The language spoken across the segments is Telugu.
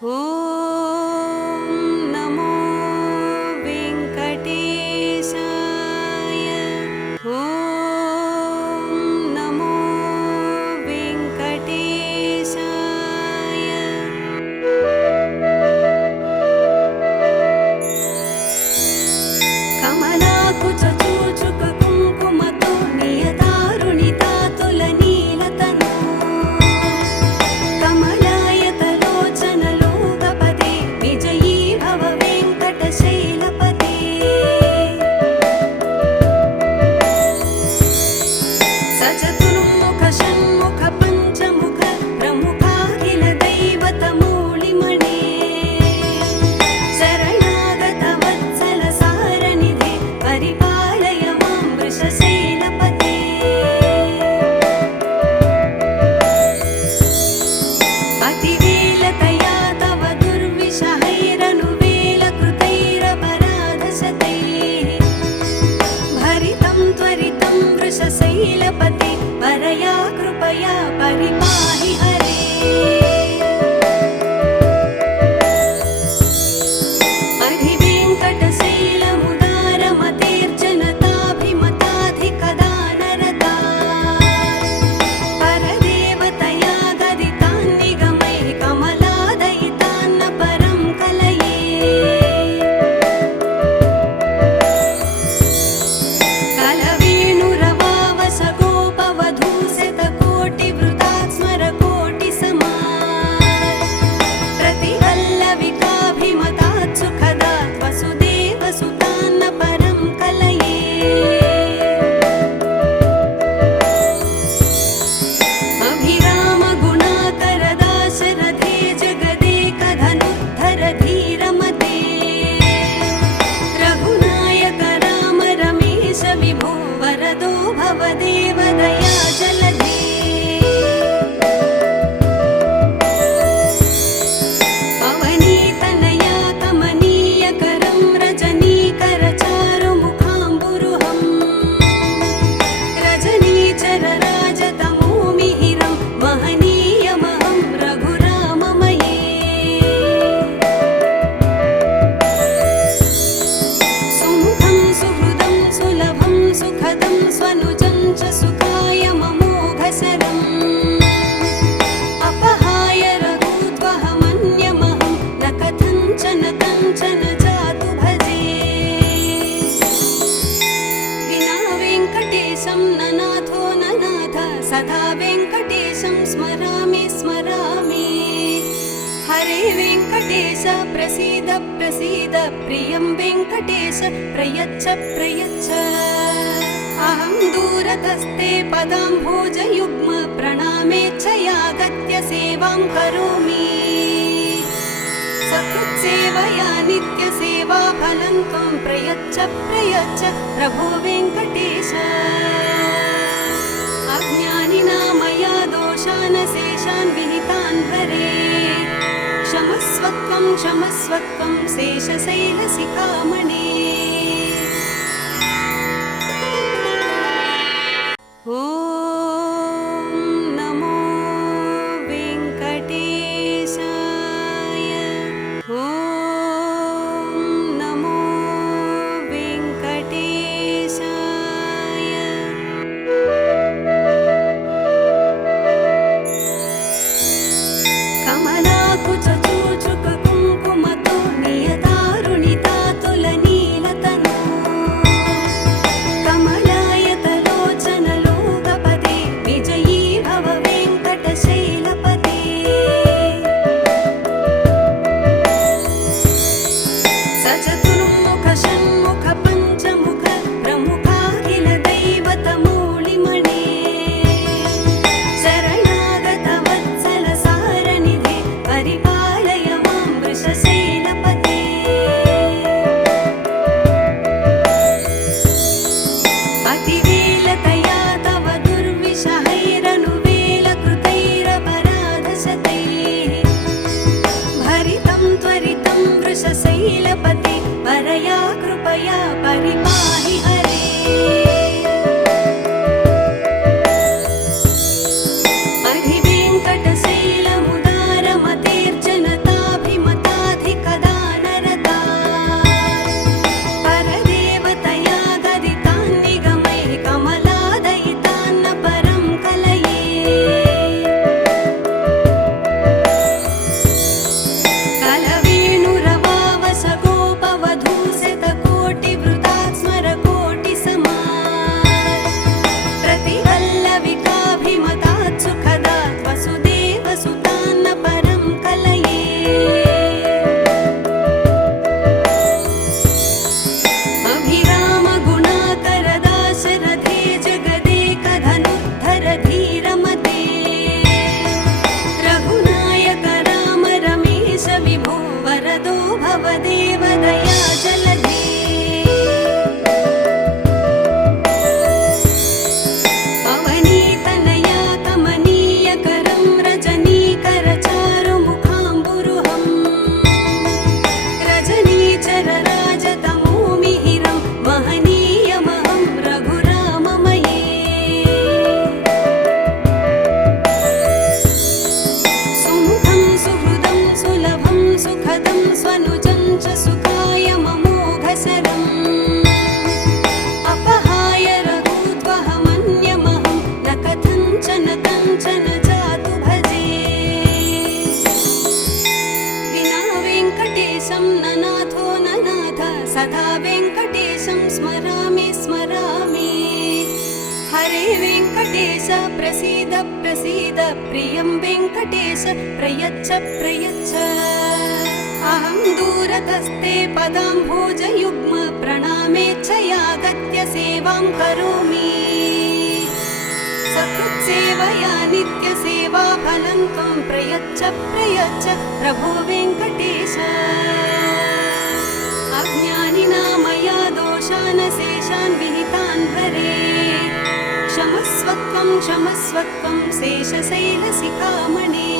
ఓం నమో వెంకటేశాయ. ఓం నమో వెంకటేశాయ. కమలాకు చూచుక కుంకుమతో నియతారుణితాతుల నీలతను కమలాయతలోచనలో గపదే విజయీ భవ వెంకట శైలపదే. సచతుర్ముఖ షణ్ముఖ పంచముఖ ప్రముఖాఖిల దైవత మూళిమణే శరణాగత వత్సల సారనిధే పరిపాలయ మాం వృషశైలపదే. అతివేలతయా తవ దుర్విషహైరనువేలకృతైరపరాధశతైః భరితం త్వరితం వృషశైలపతే పరయా కృపయా పరిపాహి హరే. అధివేంకటశైలముదారమతేర్జనతాభిమతాధికదానరతా పరదేవతయా గదితాన్నిగమైః కమలాదయితాన్న పరం కలయే. కలవేణురవావసగోపవధూశతకోటివృతాత్ స్మరకోటిసమాత్ ప్రతివల్లవికాభిమతాత్ సుఖదాత్ వసుదేవసుతాన్న పరం కలయే. అభిరామ గుణాకర దాశరథే జగదేకధనుద్ధర ధీరమతే రఘునాయక రామ రమేశ విభో వరదో భవదేవ దయా జలధే. అవనీతనయా కమనీయకరం రజనీకర చారుముఖాంబురుహం రజనీచర రాజతమోమిహిరం మహనీయమహం రఘురామమయే. సుముఖం సుహృదం సులభం సుఖదం స్వనుజం చ సుఖాయ మమోఘసరం అపహాయ రఘూద్వహమన్యమహం న కథంచన కంచన జాతు భజే. వినా వెంకటేశం ననాథో ననాథ సదా వెంకటేశం స్మరామి స్మరామి. హరే వెంకటేశ ప్రసీద ప్రసీద ప్రియం వెంకటేశ ప్రయచ్చ ప్రయచ్చ. అహం దూరతస్తే పదాంభోజయుగ్మ ప్రణామేచ్ఛయాగత్య సేవాం కరోమి. సకృత్సేవయా నిత్యసేవా ఫలం త్వం ప్రయచ్చ ప్రయచ్చ ప్రభో వెంకటేశ. అజ్ఞానినా మయా దోషానశేషాన్ విహితాన్ హరే క్షమస్వత్వం క్షమస్వత్వం శేషశైలశిఖామణే. ఓం నమో వెంకటేశాయ. ఓం నమో వెంకటేశాయ. కమలాకు చూచుక కుంకుమతో నియతారుణితాతుల నీలతను वेङ्कटेशं ननाथो ननाथ सदा वेङ्कटेशं स्मरामि स्मरामि। हरे वेङ्कटेश प्रसीद प्रसीद प्रियं वेङ्कटेश प्रयच्छ प्रयच्छ। अहं दूरतस्ते पदाम्भोजयुग्म प्रणामेच्छयागत्य सेवां करोमि। सकृत्सेवया नित्यसेवा फलं त्वं प्रयच्छ प्रयच्छ प्रभो वेङ्कटेश। अज्ञानिना मया दोषान् शेषान् विहितान् हरे क्षमस्वत्वं क्षमस्वत्वं शेषशैलशिखामणे।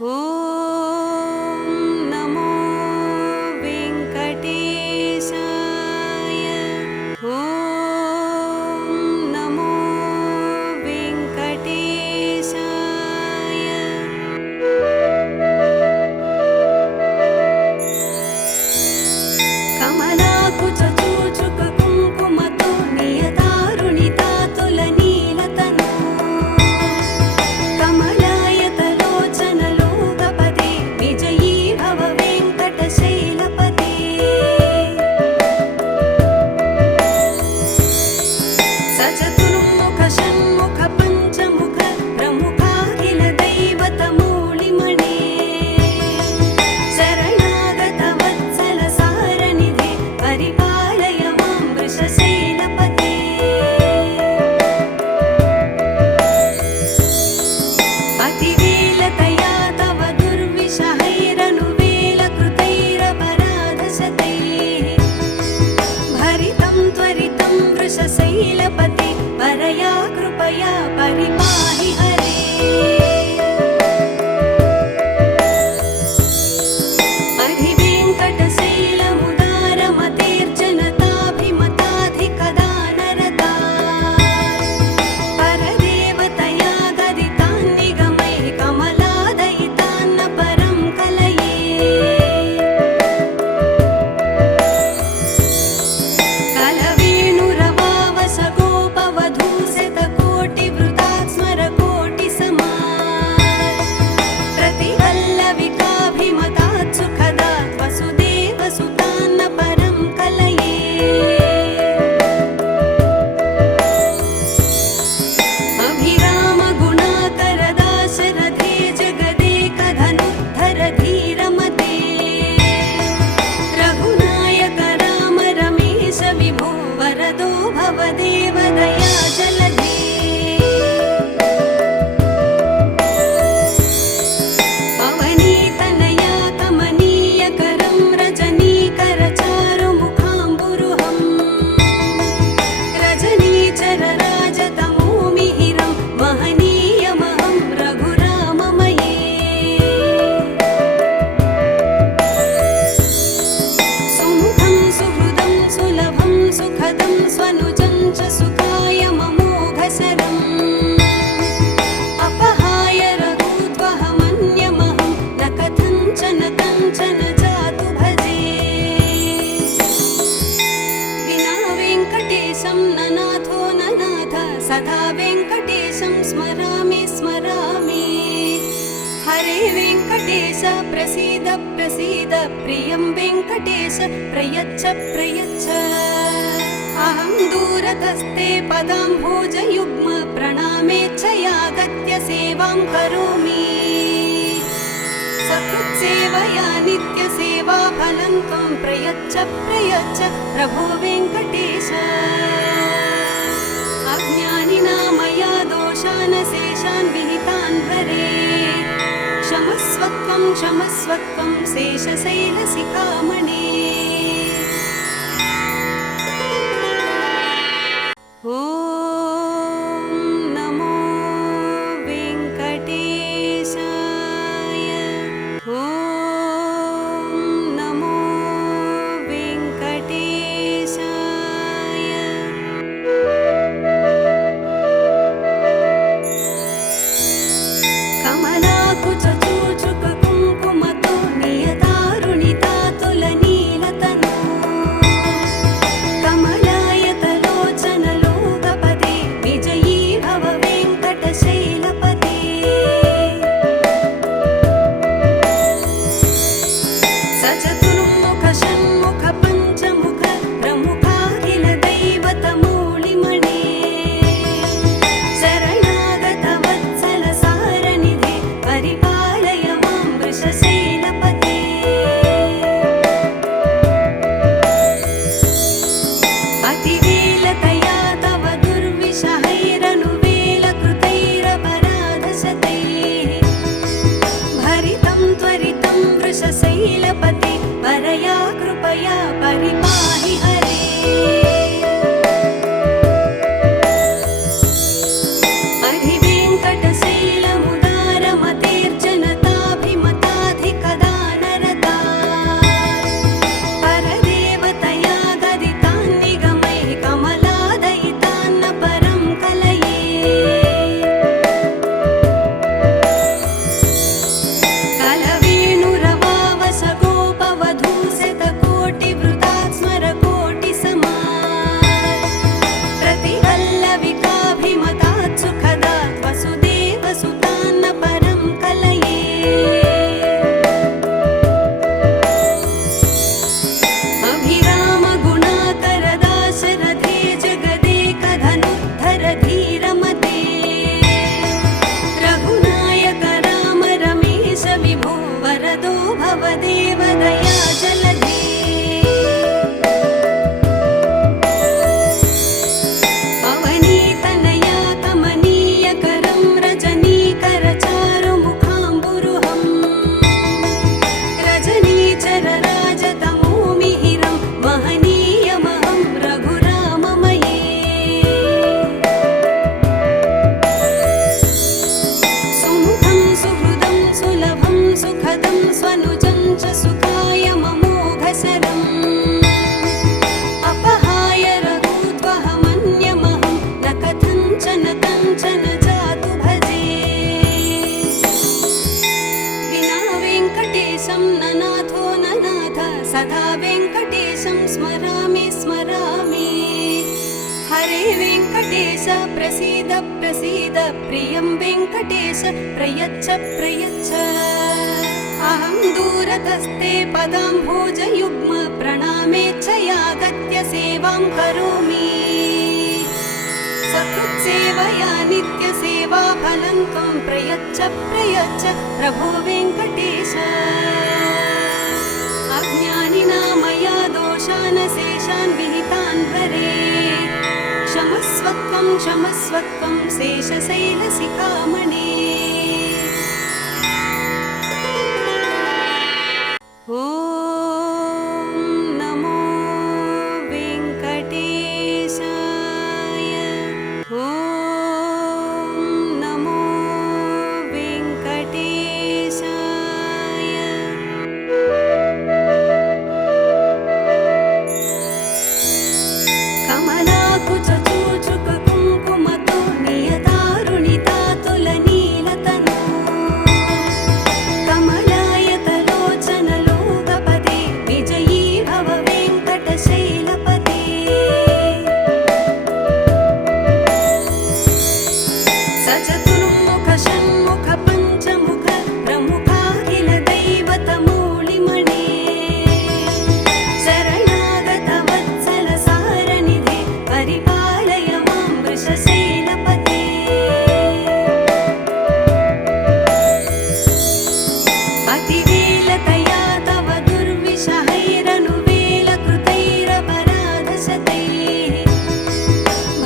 ॐ नमो वेङ्कटेशाय। ॐ नमो वेङ्कटेशाय। कमलाकुचूचुककुङ्कुमतो नियतारुणितातुलनीलतनो कमलायतलोचनलोकपदे विजयी भव वेङ्कटशैलपते। सचतुर्मुख षण्मुख पञ्चमुख प्रमुखाखिल दैवतमूलिमणे शरणागत वत्सल सारनिधे परिपालय मां वृषशैलपते। अतिवेलतया तव दुर्विषहैरनुवेलकृतैरपराधशतैः भरितं त्वरितं वृषशैलपते परया कृपया परिपाहि हरे। अधिवेङ्कटशैलमुदारमतेर्जनताभिमताधिकदानरता परदेवतया गदितान् निगमैः कमलादयितान्न परं कलये। कलवेणुरवावसगोपवधूशतकोटिवृतात् स्मरकोटिसमात् प्रतिवल्लविकाभिमतात् सुखदात् वसुदेवसुतान्न परं कलये। अभिरामगुणाकरदाशरथे जगदेकधनुद्धर धीरमते रघुनायक राम रमेश विभो वरदो भवदेव दयाजलधे। अवनीतनया कमनीयकरं रजनीकरचारुमुखाम्बुरुहं रजनीचरराजतमोमिहिरं महनीयमहं रघुराममये। सुमुखं सुहृदं सुलभं सुखदं स्वनुजं च सुखाय ममोघशरम् अपहाय रघूत्वहमन्यमहं न कथञ्चन कञ्चन जातु भजे। विना वेङ्कटेशं ननाथो ननाथ सदा वेङ्कटेशं स्मरामि स्मरामि। हरे वेङ्कटेश प्रसीद प्रसीद प्रियं वेङ्कटेश प्रयच्छ प्रयच्छ। अहं दूरतस्ते पदाम्भोजयुग्म प्रणामेच्छयागत्य सेवां करोमि। सकृत्सेवया नित्यसेवा फलं त्वं प्रयच्छ प्रयच्छ प्रभो वेङ्कटेश। अज्ञानिना मया दोषान् शेषान् विहितान् हरे क्षमस्वत्वं क्षमस्वत्वं शेषशैलशिखामणे। ॐ नमो वेङ्कटेशाय। ॐ नमो वेङ्कटेशाय। कमलाकुचूचुककुङ्कुमतो नियतारुणितातुलनीलतनो हरे वेङ्कटेश प्रसीद प्रसीद प्रियं वेङ्कटेश प्रयच्छ प्रयच्छ अहं दूरतस्ते पदाम्भोजयुग्म प्रणामेच्छयागत्य सेवां करोमि सकृत्सेवया नित्यसेवा फलं त्वं प्रयच्छ प्रयच्छ प्रभो वेङ्कटेश अज्ञानिना मया दोषान् शेषान् विहितान् हरे क्षमस्वत्वं क्षमस्वत्वं शेषशैलशिखामणे ॐ नमो वेङ्कटेशाय ॐ नमो वेङ्कटेशाय कमलाकुचूचुककुङ्कुमतो नियतारुणितातुलनीलतनु कमलायतलोचनलोकपदे विजयी भव वेङ्कटशैलपदे सचतुर्मुख षण्मुख पञ्चमुख प्रमुखाखिल दैवतमौलिमणे शरणागत वत्सल सारनिधे परिपालय मां वृषशैलपते अतिवेलतया तव दुर्विषहैरनुवेलकृतैरपराधशतैः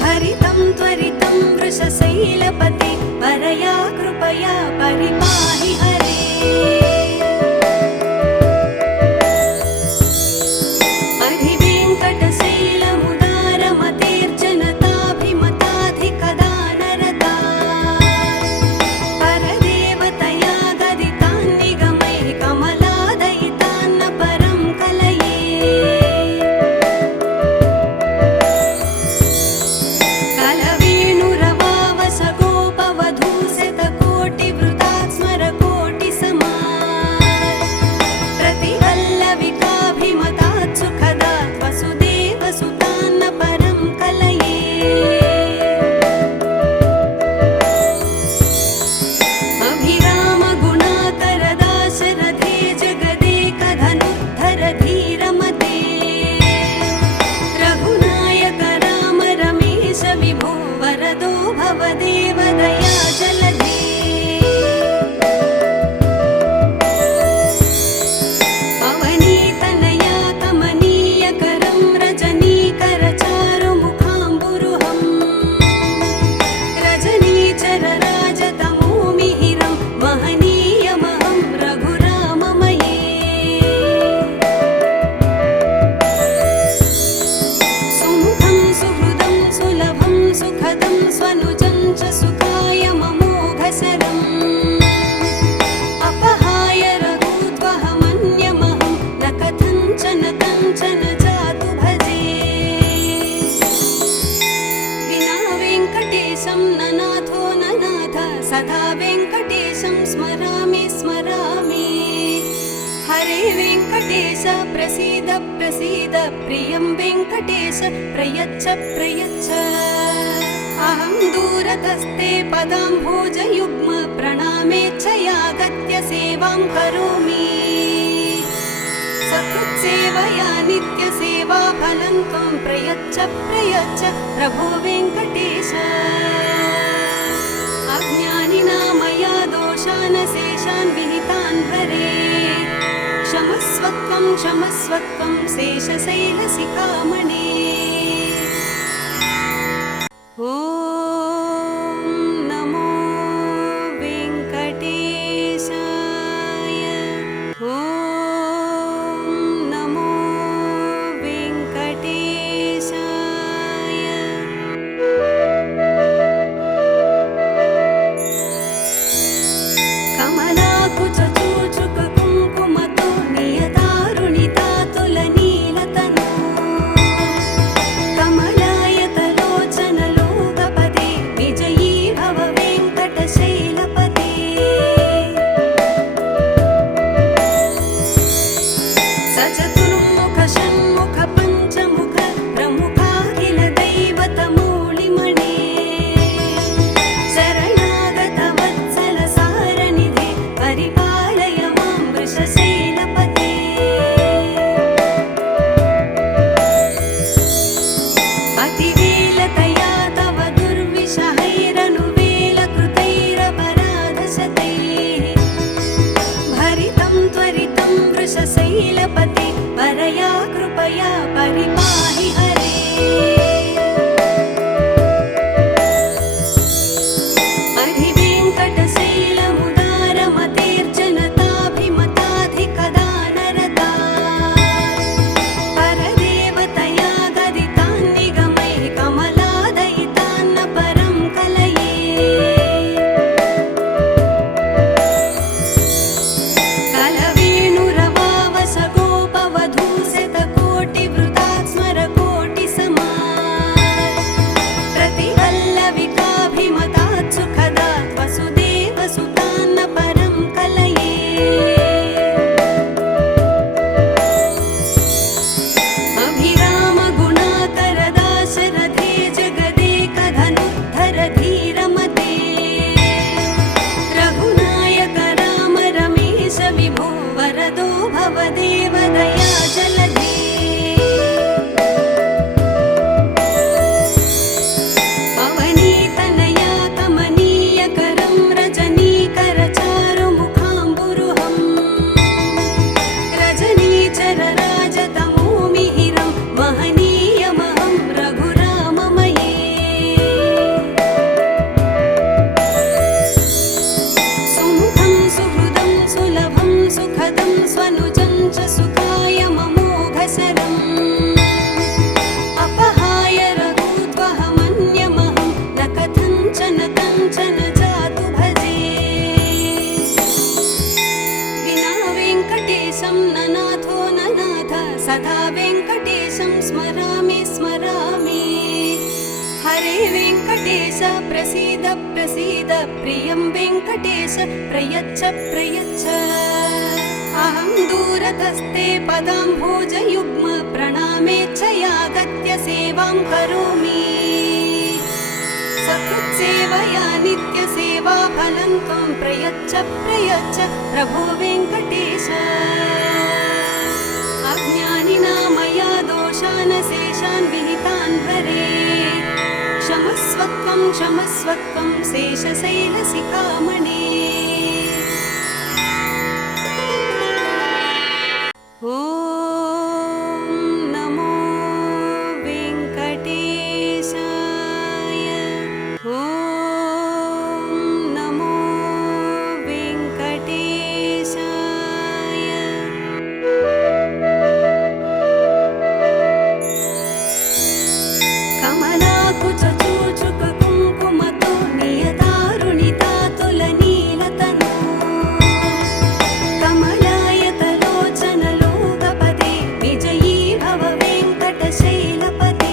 भरितं त्वरितं वृषशैलपते परया कृपया परिपाहि हरे अधिवेङ्कटशैलमुदारमतेर्जनताभिमताधिकदानरता परदेवतया गदितान् निगमैः कमलादयितान्न परं कलये कलवेणुरवावस गोपवधूशतकोटिवृतात् स्मरकोटिसमात् प्रतिवल्लविकाभिमतात् सुखदात् वसुदेवसुतान्न परं कलये अभिरामगुणाकरदाशरथे जगदेकधनुद्धर धीरमते रघुनायक राम रमेश विभो वरदो भवदेव दया जलधे अवनीतनया कमनीयकरं रजनीकरचारुमुखाम्बुरुहं रजनीचरराजतमोमिहिरं महनीयमहं रघुराममये सुमुखं सुहृदं सुलभं सुखदं स्वनुजं च सुखाय ममोघशरम् अपहाय रघूद्वहमन्यमहं न कथञ्चन कञ्चन जातु भजे विना वेङ्कटेशं ननाथो ननाथ सदा वेङ्कटेशं स्मरामि स्मरामि हरे वेङ्कटेश प्रसीद प्रसीद प्रियं वेङ्कटेश प्रयच्छ प्रयच्छ अहं दूरतस्ते पदाम्भोजयुग्म प्रणामेच्छयागत्य सेवां करोमि सकृत्सेवया नित्यसेवा फलं त्वं प्रयच्छ प्रयच्छ प्रभो वेङ्कटेश अज्ञानिना मया दोषान् शेषान् विहितान् हरे क्षमस्वत्वं क्षमस्वत्वं शेषशैलशिखामणे ॐ नमो वेङ्कटेशाय ॐ नमो वेङ्कटेशाय कमलाकुचूचुककुङ्कुमतो नियतारुणितातुलनीलतनु स्वनुजं च सुखाय ममोघसरम् अपहाय रघूत्वहमन्यमहं न कथञ्चन कञ्चन जातु भजे विना वेङ्कटेशं न नाथो न नाथ सदा वेङ्कटेशं स्मरामि स्मरामि हरे वेङ्कटेश प्रसीद प्रसीद प्रियं वेङ्कटेश प्रयच्छ प्रयच्छ अहं दूरतस्ते पदाम्भोजयुग्म प्रणामेच्छयागत्य सेवां करोमि सकृत्सेवया नित्यसेवा फलं त्वं प्रयच्छ प्रयच्छ प्रभो वेङ्कटेश अज्ञानिना मया दोषान् शेषान् विहितान् हरे क्षमस्वत्वं क्षमस्वत्वं शेषशैलशिखामणे ॐ नमो वेङ्कटेशाय ॐ नमो वेङ्कटेशाय कमलाकुचूचुककुङ्कुमतो नियतारुणितातुलनीलतनु कमलायतलोचनलोकपदे विजयी भव वेङ्कटशैलपते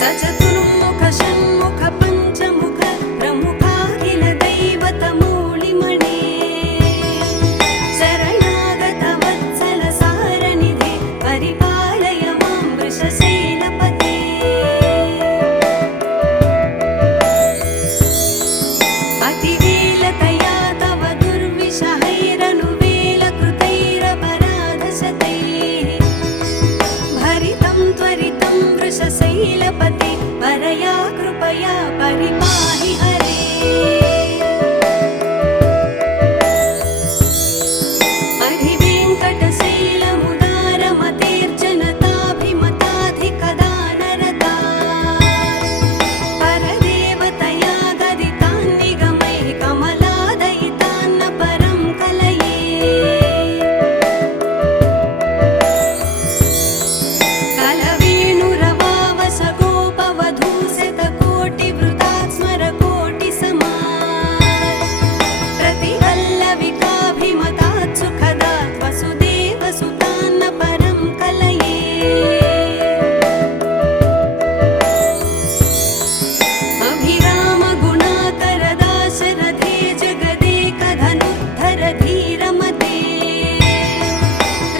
सचतुर्मुख षण्मुख पञ्चमुख प्रमुखाखिल दैवतमौलिमणे शरणागत वत्सल सारनिधे परिपालय मां वृषशैलपते अतिवेलतया तव दुर्विषहैरनुवेलकृतैरपराधशतैः भरितं त्वरितं वृषशैलपते परया कृपया परिपाहि हरे अधिवेङ्कटशैलमुदारमतेर्जनताभिमताधिकदानरता परदेवतया गदितान् निगमैः कमलादयितान्न परं कलये कलवेणुरवावसगोपवधूशतकोटिवृतात् स्मरकोटिसमात् प्रतिवल्लविकाभिमतात् सुखदात् वसुदेवसुतान्न परं कलये अभिरामगुणाकरदाशरथे जगदेकधनुद्धर धीरमते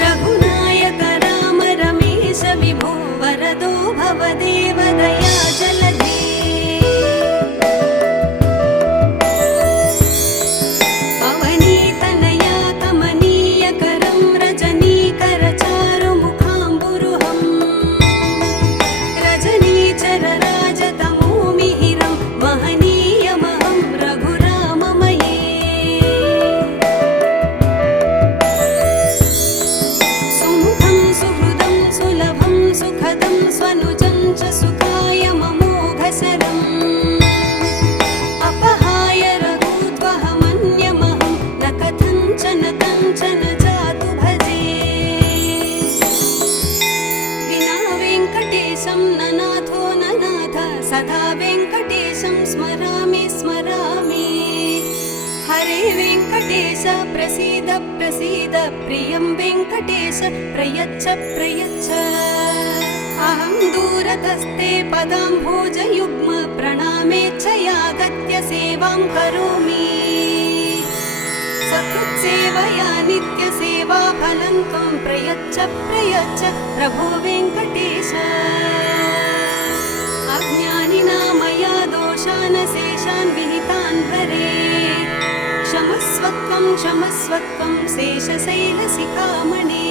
रघुनायक राम रमेश विभो वरदो भवदेव दया जलधे अवनीतनया कमनीयकरं रजनीकरचारुमुखाम्बुरुहं रजनीचरराजतमोमिहिरं महनीयमहं रघुराममये सुमुखं सुहृदं सुलभं सुखदं स्वनुजं च सुखाय ममोघसरम् अपहाय रघूत्वहमन्यमहं न कथञ्चन कञ्चन जातु भजे विना वेङ्कटेशं न नाथो न नाथ सदा वेङ्कटेशं स्मरामि स्मरामि हरे वेङ्कटेश प्रसीद प्रसीद प्रियं वेङ्कटेश प्रयच्छ प्रयच्छ अहं दूरतस्ते पदाम्भोजयुग्म प्रणामेच्छयागत्य सेवां करोमि सकृत्सेवया नित्यसेवा फलं त्वं प्रयच्छ प्रयच्छ प्रभो वेङ्कटेश अज्ञानिना मया दोषान् शेषान् विहितान् हरे क्षमस्वत्वं क्षमस्वत्वं शेषशैलशिखामणे